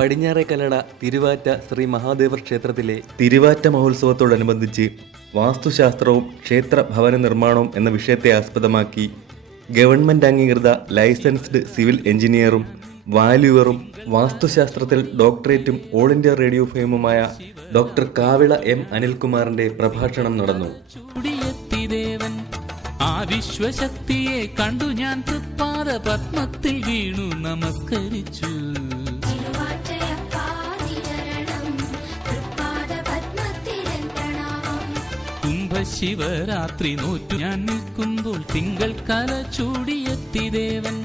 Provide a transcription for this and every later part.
പടിഞ്ഞാറേക്കലട തിരുവാറ്റ ശ്രീ മഹാദേവ ക്ഷേത്രത്തിലെ തിരുവാറ്റ മഹോത്സവത്തോടനുബന്ധിച്ച് വാസ്തുശാസ്ത്രവും ക്ഷേത്ര ഭവന നിർമ്മാണവും എന്ന വിഷയത്തെ ആസ്പദമാക്കി ഗവൺമെന്റ് അംഗീകൃത ലൈസൻസ്ഡ് സിവിൽ എഞ്ചിനീയറും വാല്യുവറും വാസ്തുശാസ്ത്രത്തിൽ ഡോക്ടറേറ്റും ഓൾ ഇന്ത്യ റേഡിയോ ഫെയിമുമായ ഡോക്ടർ കാവിള എം അനിൽകുമാറിന്റെ പ്രഭാഷണം നടന്നു. വിശ്വശക്തിയെ കണ്ടു ഞാൻ തൃപ്പാദ പത്മത്തിൽ വീണു നമസ്കരിച്ചു. കുംഭശിവരാത്രി നൂറ്റു ഞാൻ നിൽക്കുമ്പോൾ തിങ്കൾ കല ചൂടിയെത്തി ദേവൻ.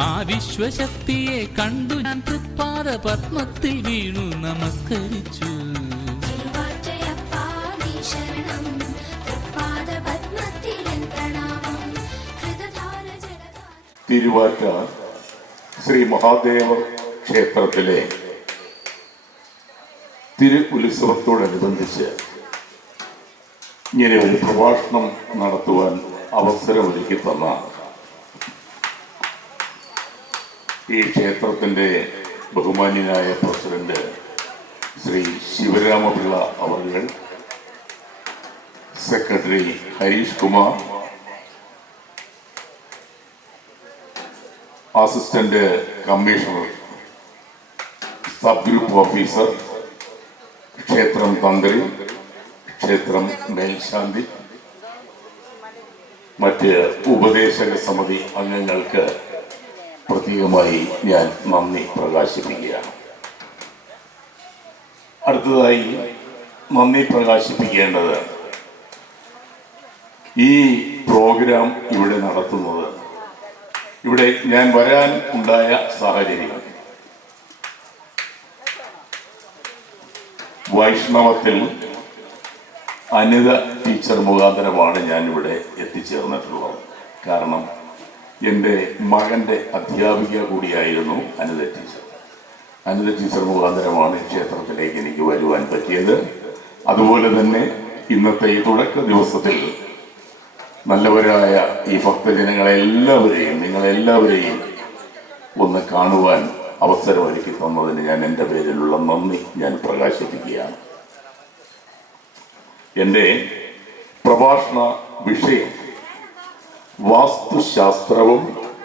ആ വിശ്വശക്തിയെ കണ്ടു ഞാൻ തൃപ്പാദ പത്മത്തിൽ വീണു നമസ്കരിച്ചു. തിരുവാറ്റ ശ്രീ മഹാദേവ ക്ഷേത്രത്തിലെ തിരു ഉത്സവത്തോടനുബന്ധിച്ച് ഇങ്ങനെ ഒരു പ്രഭാഷണം നടത്തുവാൻ അവസരമൊരുക്കി തന്ന ഈ ക്ഷേത്രത്തിന്റെ ബഹുമാന്യനായ പ്രസിഡന്റ് ശ്രീ ശിവരാമപിള്ള അവർകൾ secretary Harish Kumar assistant commissioner sub group officer ക്ഷേത്രം തന്ത്രി ക്ഷേത്രം മേൽശാന്തി. മറ്റ് ഉപദേശക സമിതി അംഗങ്ങൾക്ക് പ്രത്യേകമായി ഞാൻ നന്ദി പ്രകാശിപ്പിക്കുകയാണ്. അടുത്തതായി നന്ദി പ്രകാശിപ്പിക്കേണ്ടത് ഈ പ്രോഗ്രാം ഇവിടെ നടത്തുന്നത്. ഇവിടെ ഞാൻ വരാൻ ഉണ്ടായ സാഹചര്യം വൈഷ്ണവത്തിൽ അനിത ടീച്ചർ മുഖാന്തരമാണ് ഞാനിവിടെ എത്തിച്ചേർന്നിട്ടുള്ളത്. കാരണം എന്റെ മകന്റെ അധ്യാപിക കൂടിയായിരുന്നു അനിത ടീച്ചർ അനിത ടീച്ചർ മുഖാന്തരമാണ് ക്ഷേത്രത്തിലേക്ക് എനിക്ക് വരുവാൻ പറ്റിയത്. അതുപോലെ തന്നെ ഇന്നത്തെ ഈ തുടക്ക ദിവസത്തിൽ നല്ലവരായ ഈ ഭക്തജനങ്ങളെല്ലാവരെയും നിങ്ങളെല്ലാവരെയും ഒന്ന് കാണുവാൻ അവസരമൊരുക്കി തന്നതിന് ഞാൻ എന്റെ പേരിലുള്ള നന്ദി ഞാൻ പ്രകാശിപ്പിക്കുകയാണ്. എന്റെ പ്രഭാഷണ വിഷയം വാസ്തുശാസ്ത്രവും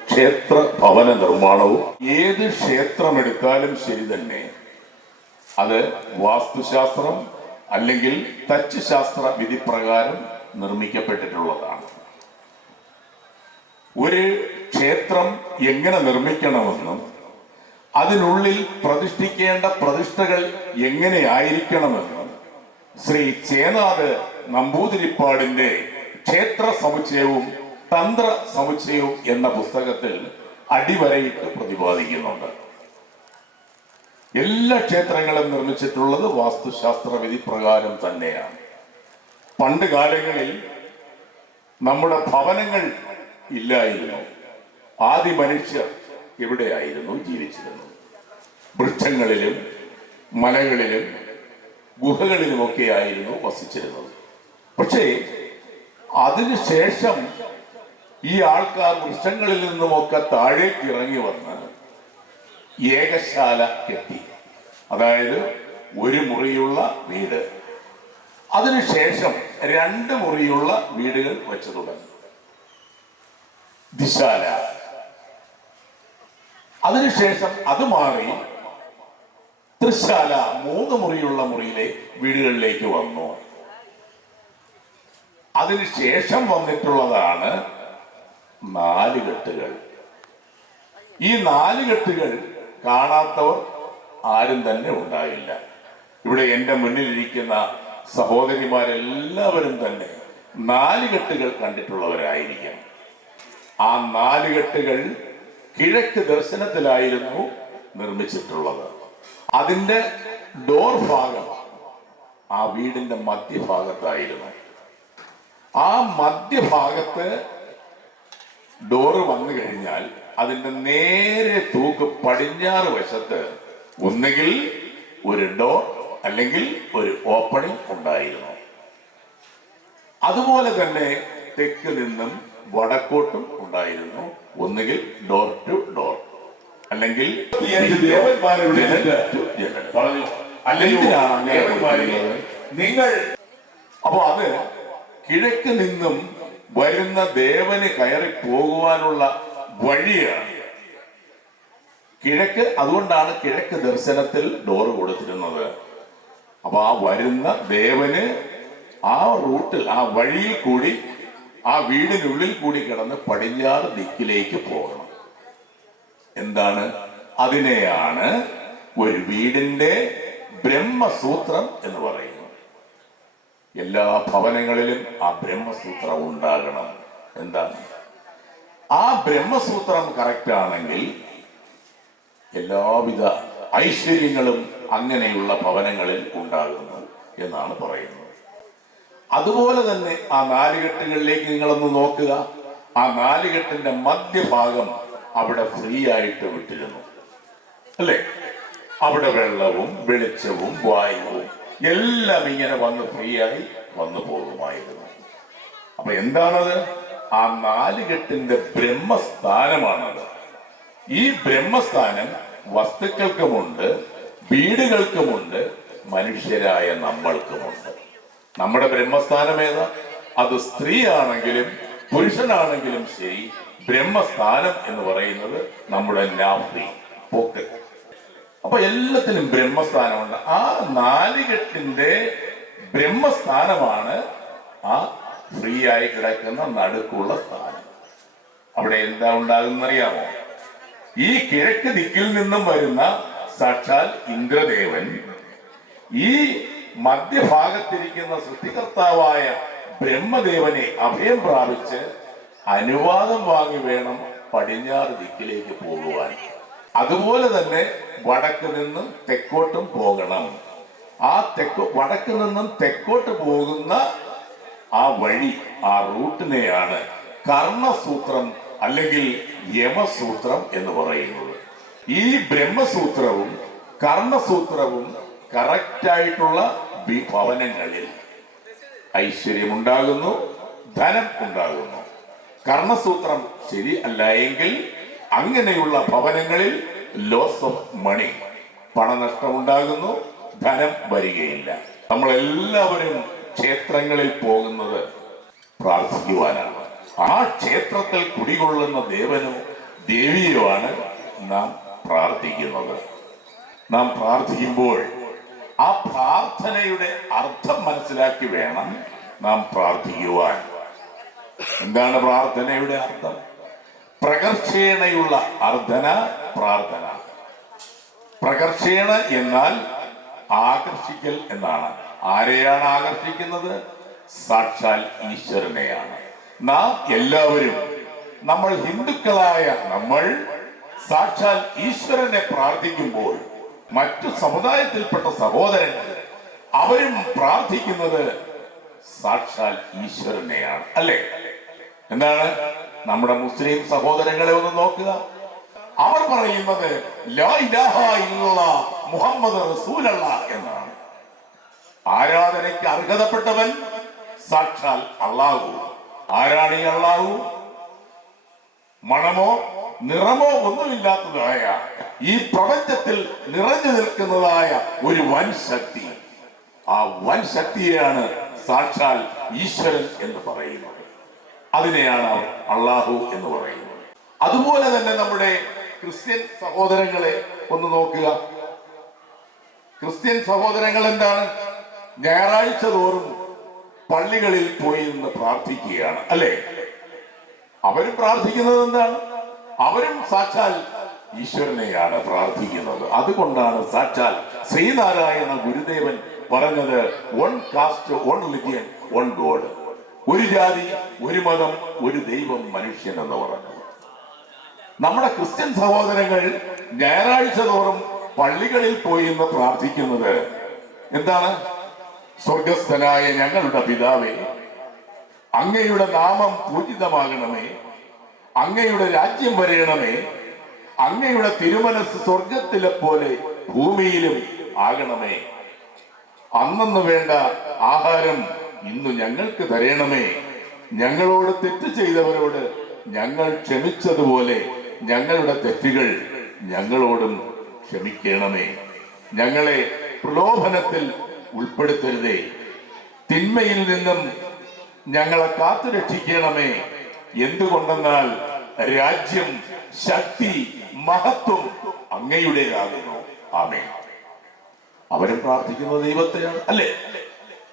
ക്ഷേത്ര ഭവന നിർമ്മാണവും ഏത് ക്ഷേത്രമെടുത്താലും ശരി തന്നെ. അത് വാസ്തുശാസ്ത്രം അല്ലെങ്കിൽ തച്ച് ശാസ്ത്ര വിധി പ്രകാരം നിർമ്മിക്കപ്പെട്ടിട്ടുള്ളതാണ്. ഒരു ക്ഷേത്രം എങ്ങനെ നിർമ്മിക്കണമെന്നും അതിനുള്ളിൽ പ്രതിഷ്ഠിക്കേണ്ട പ്രതിഷ്ഠകൾ എങ്ങനെയായിരിക്കണമെന്നും ശ്രീ ചേനാട് നമ്പൂതിരിപ്പാടിന്റെ ക്ഷേത്ര സമുച്ചയവും തന്ത്ര സമുച്ചയവും എന്ന പുസ്തകത്തിൽ അടിവരയിട്ട് പ്രതിപാദിക്കുന്നുണ്ട്. എല്ലാ ക്ഷേത്രങ്ങളും നിർമ്മിച്ചിട്ടുള്ളത് വാസ്തുശാസ്ത്ര വിധി പ്രകാരം തന്നെയാണ്. പണ്ട് കാലങ്ങളിൽ നമ്മുടെ ഭവനങ്ങൾ ഇല്ലായിരുന്നു. ആദ്യ മനുഷ്യർ എവിടെയായിരുന്നു ജീവിച്ചിരുന്നത്? വൃക്ഷങ്ങളിലും മലകളിലും ഗുഹകളിലുമൊക്കെ ആയിരുന്നു വസിച്ചിരുന്നത്. പക്ഷേ അതിനുശേഷം ഈ ആൾക്കാർ വൃക്ഷങ്ങളിൽ നിന്നുമൊക്കെ താഴേക്ക് ഇറങ്ങി വന്ന് ഏകശാല കെട്ടി. അതായത് ഒരു മുറിയുള്ള വീട്. അതിനുശേഷം രണ്ട് മുറിയുള്ള വീടുകൾ വെച്ചു തുടങ്ങി. ദിശാല. അതിനുശേഷം അത് മാറി തൃശാല മൂന്ന് മുറിയുള്ള മുറിയിലെ വീടുകളിലേക്ക് വന്നു. അതിനുശേഷം വന്നിട്ടുള്ളതാണ് നാലുകെട്ടുകൾ ഈ നാലുകെട്ടുകൾ കാണാത്തവർ ആരും തന്നെ ഉണ്ടായില്ല. ഇവിടെ എന്റെ മുന്നിലിരിക്കുന്ന സഹോദരിമാരെല്ലാവരും തന്നെ നാലുകെട്ടുകൾ കണ്ടിട്ടുള്ളവരായിരിക്കാം. ആ നാലുകെട്ടുകൾ കിഴക്ക് ദർശനത്തിലായിരുന്നു നിർമ്മിച്ചിട്ടുള്ളത്. അതിന്റെ ഡോർ ഭാഗം ആ വീടിന്റെ മധ്യഭാഗത്തായിരുന്നു. ആ മധ്യഭാഗത്ത് ഡോറ് വന്നു കഴിഞ്ഞാൽ അതിന്റെ നേരെ തൂക്ക് പടിഞ്ഞാറ് വശത്ത് ഒന്നുകിൽ ഒരു ഡോർ അല്ലെങ്കിൽ ഒരു ഓപ്പണിംഗ് ഉണ്ടായിരുന്നു. അതുപോലെ തന്നെ തെക്ക് നിന്നും വടക്കോട്ടും ഉണ്ടായിരുന്നു. ഒന്നുകിൽ ഡോർ ടു ഡോർ അല്ലെങ്കിൽ പറഞ്ഞു? നിങ്ങൾ അപ്പൊ അത് കിഴക്ക് നിന്നും വരുന്ന ദേവന് കയറി പോകുവാനുള്ള വഴിയാണ്. കിഴക്ക് അതുകൊണ്ടാണ് കിഴക്ക് ദർശനത്തിൽ ഡോറ് കൊടുത്തിരുന്നത്. അപ്പൊ ആ വരുന്ന ദേവന് ആ റൂട്ടിൽ ആ വഴിയിൽ കൂടി ആ വീടിനുള്ളിൽ കൂടി കിടന്ന് പടിഞ്ഞാറ് ദിക്കിലേക്ക് പോകണം. എന്താണ്? അതിനെയാണ് ഒരു വീടിന്റെ ബ്രഹ്മസൂത്രം എന്ന് പറയുന്നത്. എല്ലാ ഭവനങ്ങളിലും ആ ബ്രഹ്മസൂത്രം ഉണ്ടാകണം. എന്താണ്? ആ ബ്രഹ്മസൂത്രം കറക്റ്റ് ആണെങ്കിൽ എല്ലാവിധ ഐശ്വര്യങ്ങളും അങ്ങനെയുള്ള ഭവനങ്ങളിൽ ഉണ്ടാകുന്നു എന്നാണ് പറയുന്നത്. അതുപോലെ തന്നെ ആ നാലുകെട്ടുകളിലേക്ക് നിങ്ങളൊന്ന് നോക്കുക. ആ നാലുകെട്ടിന്റെ മധ്യഭാഗം അവിടെ ഫ്രീ ആയിട്ട് വിട്ടിരുന്നു. അല്ലേ? അവിടെ വെള്ളവും വെളിച്ചവും വായുവും എല്ലാം ഇങ്ങനെ വന്ന് ഫ്രീ ആയി വന്നു പോകുമായിരുന്നു. അപ്പൊ എന്താണത്? ആ നാലുകെട്ടിന്റെ ബ്രഹ്മസ്ഥാനമാണത്. ഈ ബ്രഹ്മസ്ഥാനം വസ്തുക്കൾക്കുമുണ്ട് വീടുകൾക്കുമുണ്ട് മനുഷ്യരായ നമ്മൾക്കുമുണ്ട്. നമ്മുടെ ബ്രഹ്മസ്ഥാനം ഏതാ? അത് സ്ത്രീ ആണെങ്കിലും പുരുഷനാണെങ്കിലും ശരി ബ്രഹ്മസ്ഥാനം എന്ന് പറയുന്നത് നമ്മുടെ നാഭി പോക്ക് അപ്പൊ എല്ലാത്തിനും ബ്രഹ്മസ്ഥാനമുണ്ട്. ആ നാലുകെട്ടിന്റെ ബ്രഹ്മസ്ഥാനമാണ് ആ ഫ്രീ ആയി കിടക്കുന്ന നടുക്കുള്ള സ്ഥാനം. അവിടെ എന്താ ഉണ്ടാകുന്നറിയാമോ? ഈ കിഴക്ക് ദിക്കിൽ നിന്നും വരുന്ന സാക്ഷാൽ ഇന്ദ്രദേവൻ ഈ മധ്യഭാഗത്തിരിക്കുന്ന സൃഷ്ടികർത്താവായ ബ്രഹ്മദേവനെ അഭയം പ്രാപിച്ച് അനുവാദം വാങ്ങി വേണം പടിഞ്ഞാറ് ദിക്കിലേക്ക് പോകുവാൻ. അതുപോലെ തന്നെ വടക്ക് നിന്നും തെക്കോട്ടും പോകണം. ആ തെക്കോ വടക്ക് നിന്നും തെക്കോട്ട് പോകുന്ന ആ വഴി ആ റൂട്ടിനെയാണ് കർണസൂത്രം അല്ലെങ്കിൽ യമസൂത്രം എന്ന് പറയുന്നത്. ഈ ബ്രഹ്മസൂത്രവും കർണസൂത്രവും കറക്റ്റായിട്ടുള്ള ഭവനങ്ങളിൽ ഐശ്വര്യമുണ്ടാകുന്നു ധനം ഉണ്ടാകുന്നു. കർമ്മസൂത്രം ശരി അല്ല എങ്കിൽ അങ്ങനെയുള്ള ഭവനങ്ങളിൽ ലോസ് ഓഫ് മണി പണനഷ്ടമുണ്ടാകുന്നു ധനം വരികയില്ല. നമ്മളെല്ലാവരും ക്ഷേത്രങ്ങളിൽ പോകുന്നത് പ്രാർത്ഥിക്കുവാനാണ്. ആ ക്ഷേത്രത്തിൽ കുടികൊള്ളുന്ന ദേവനോ ദേവിയോ ആണ് നാം പ്രാർത്ഥിക്കുന്നത്. നാം പ്രാർത്ഥിക്കുമ്പോൾ ആ പ്രാർത്ഥനയുടെ അർത്ഥം മനസ്സിലാക്കി വേണം നാം പ്രാർത്ഥിക്കുവാൻ. എന്താണ് പ്രാർത്ഥനയുടെ അർത്ഥം? പ്രകർഷേണയുള്ള അർദ്ധന പ്രാർത്ഥന. പ്രകർഷേണ എന്നാൽ ആകർഷിക്കൽ എന്നാണ്. ആരെയാണ് ആകർഷിക്കുന്നത്? സാക്ഷാൽ ഈശ്വരനെയാണ്. നാം എല്ലാവരും നമ്മൾ ഹിന്ദുക്കളായ നമ്മൾ സാക്ഷാൽ ഈശ്വരനെ പ്രാർത്ഥിക്കുമ്പോൾ മറ്റു സമുദായത്തിൽപ്പെട്ട സഹോദരൻ അവരും പ്രാർത്ഥിക്കുന്നത് സാക്ഷാൽ ഈശ്വരനെയാണ് അല്ലെ? എന്താണ്? നമ്മുടെ മുസ്ലിം സഹോദരങ്ങളെ ഒന്ന് നോക്കുക. അവർ പറയുന്നത് മുഹമ്മദ് എന്നാണ്. ആരാധനയ്ക്ക് അർഹതപ്പെട്ടവൻ സാക്ഷാൽ അള്ളാഹു. ആരാണ് ഈ അള്ളാഹു? മണമോ നിറമോ ഒന്നുമില്ലാത്തതായ ഈ പ്രപഞ്ചത്തിൽ നിറഞ്ഞു നിൽക്കുന്നതായ ഒരു വൻ ശക്തി. ആ വൻ ശക്തിയെയാണ് സാക്ഷാൽ ഈശ്വരൻ എന്ന് പറയുന്നത്. അതിനെയാണ് അള്ളാഹു എന്ന് പറയുന്നത്. അതുപോലെ തന്നെ നമ്മുടെ ക്രിസ്ത്യൻ സഹോദരങ്ങളെ ഒന്ന് നോക്കുക. ക്രിസ്ത്യൻ സഹോദരങ്ങൾ എന്താണ്? ഞായറാഴ്ച തോറും പള്ളികളിൽ പോയി നിന്ന് പ്രാർത്ഥിക്കുകയാണ് അല്ലെ? അവരും പ്രാർത്ഥിക്കുന്നത് എന്താണ്? അവരും സാക്ഷാൽ ഈശ്വരനെയാണ് പ്രാർത്ഥിക്കുന്നത്. അതുകൊണ്ടാണ് സാക്ഷാൽ ശ്രീനാരായണ ഗുരുദേവൻ പറഞ്ഞത് one caste one religion one god ഒരു ജാതി ഒരു മതം ഒരു ദൈവം മനുഷ്യൻ എന്ന് പറഞ്ഞത് നമ്മുടെ ക്രിസ്ത്യൻ സഹോദരങ്ങൾ ഞായറാഴ്ച തോറും പള്ളികളിൽ പോയി എന്ന് പ്രാർത്ഥിക്കുന്നത് എന്താണ്? സ്വർഗസ്ഥനായ ഞങ്ങളുടെ പിതാവേ അങ്ങയുടെ നാമം പൂജിതമാകണമേ അങ്ങയുടെ രാജ്യം വരയണമേ. അങ്ങയുടെ തിരുമനസ് സ്വർഗത്തിലെ പോലെ ഭൂമിയിലും ആകണമേ. അന്നു വേണ്ട ആഹാരം ഇന്ന് ഞങ്ങൾക്ക് തരയണമേ. ഞങ്ങളോട് തെറ്റ് ചെയ്തവരോട് ഞങ്ങൾ ക്ഷമിച്ചതുപോലെ ഞങ്ങളുടെ തെറ്റുകൾ ഞങ്ങളോടും ക്ഷമിക്കണമേ. ഞങ്ങളെ പ്രലോഭനത്തിൽ ഉൾപ്പെടുത്തരുതേ. തിന്മയിൽ നിന്നും ഞങ്ങളെ കാത്തു രക്ഷിക്കണമേ എന്തുകൊണ്ടെന്നാൽ രാജ്യം ശക്തി മഹത്വം അങ്ങയുടേതാകുന്നു. ആമേ അവരും പ്രാർത്ഥിക്കുന്ന ദൈവത്തെയാണ്. അല്ലേ?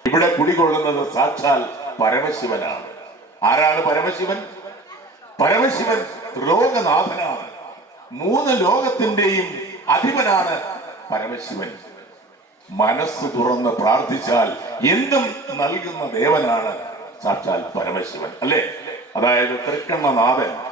ഇവിടെ കുടികൊള്ളുന്നത് സാക്ഷാൽ പരമശിവനാണ്. ആരാണ് പരമശിവൻ? പരമശിവൻ ലോകനാഥനാണ് മൂന്ന് ലോകത്തിന്റെയും അധിപനാണ് പരമശിവൻ. മനസ്സ് തുറന്ന് പ്രാർത്ഥിച്ചാൽ എന്തും നൽകുന്ന ദേവനാണ് സാക്ഷാൽ പരമശിവൻ. അല്ലേ? അതായത് തൃക്കണ്ണനാഥൻ.